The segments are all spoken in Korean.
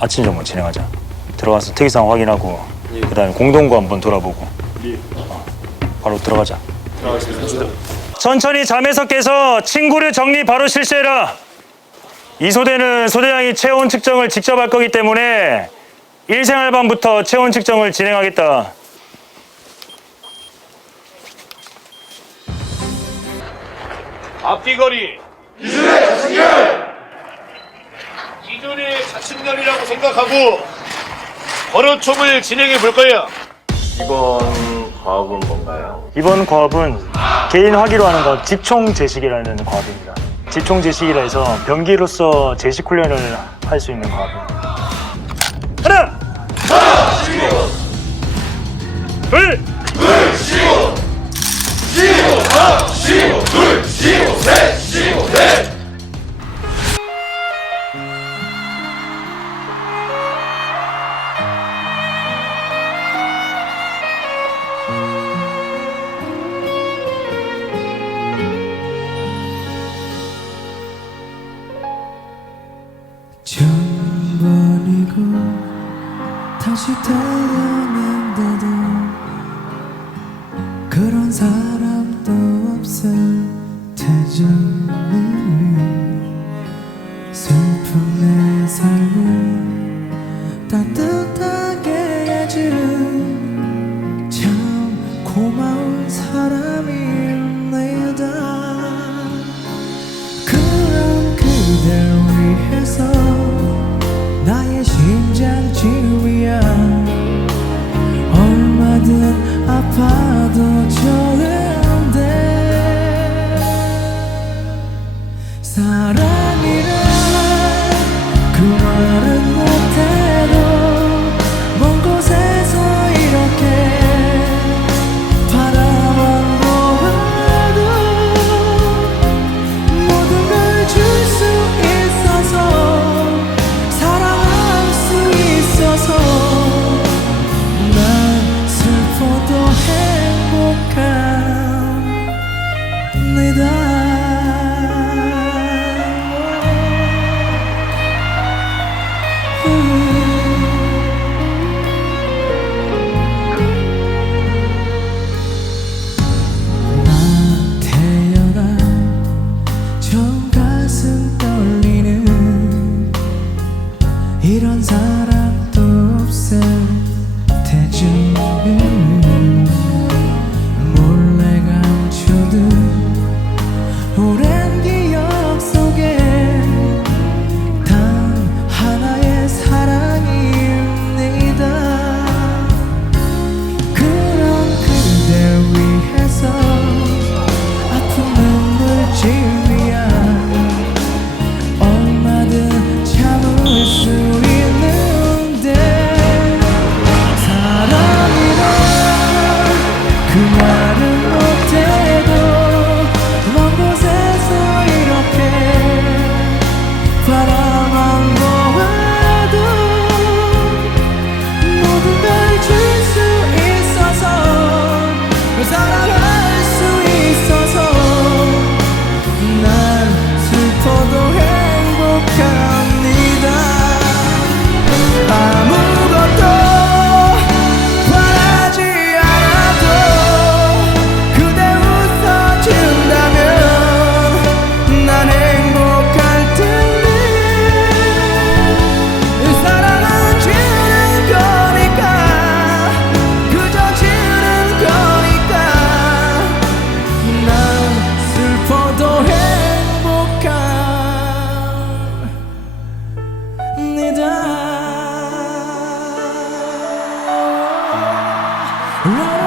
아침 점검 진행하자. 들어가서 특이 사항 확인하고 그다음에 공동구 한번 돌아보고 어, 바로 들어가자. 천천히 잠에서 깨서 친구류 정리 바로 실시해라. 이 소대는 소대장이 체온 측정을 직접 할 거기 때문에 일생활반부터 체온 측정을 진행하겠다. 앞뒤거리 기준의 자측 자측면이라고 생각하고 걸어총을 진행해 볼 거야 이번 과업은 뭔가요? 이번 과업은 개인 화기로 하는 것 집총 제식이라는 과업입니다. 집총 제식이라 해서 병기로서 제식 훈련을 할 수 있는 과업입니다. 하나, 둘, 처음 vision No!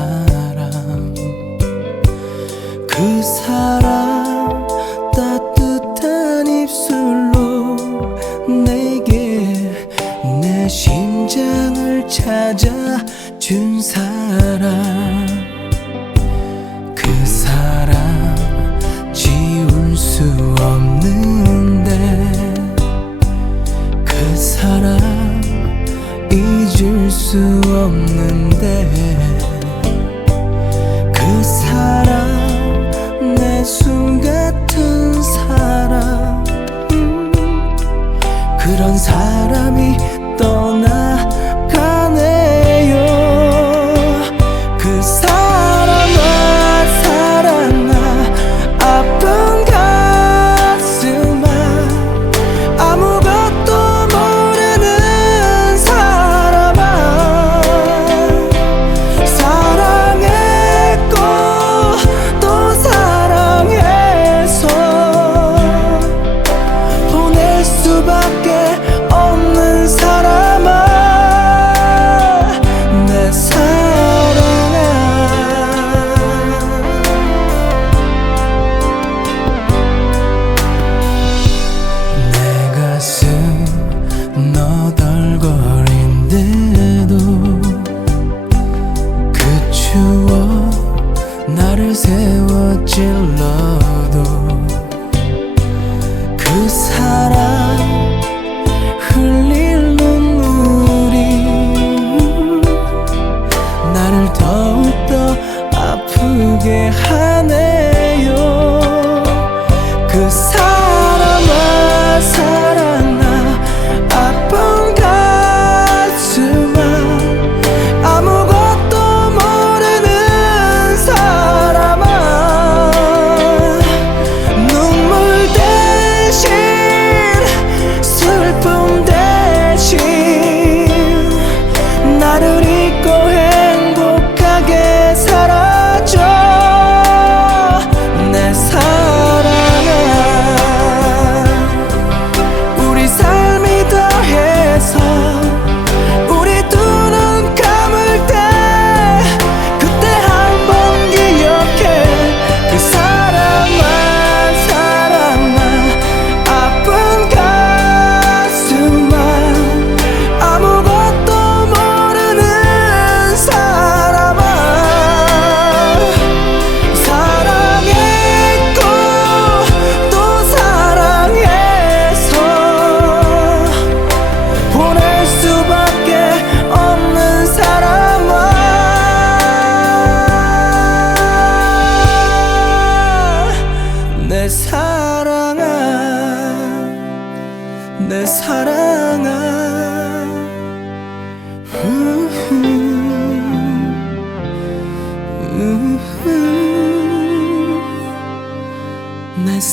사람 그 사람 따뜻한 입술로 내게 내 심장을 찾아 준 사람 그 사람 지울 수 없는데 그 사람 잊을 수 없는데 그런 사람이 떠나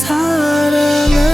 사랑아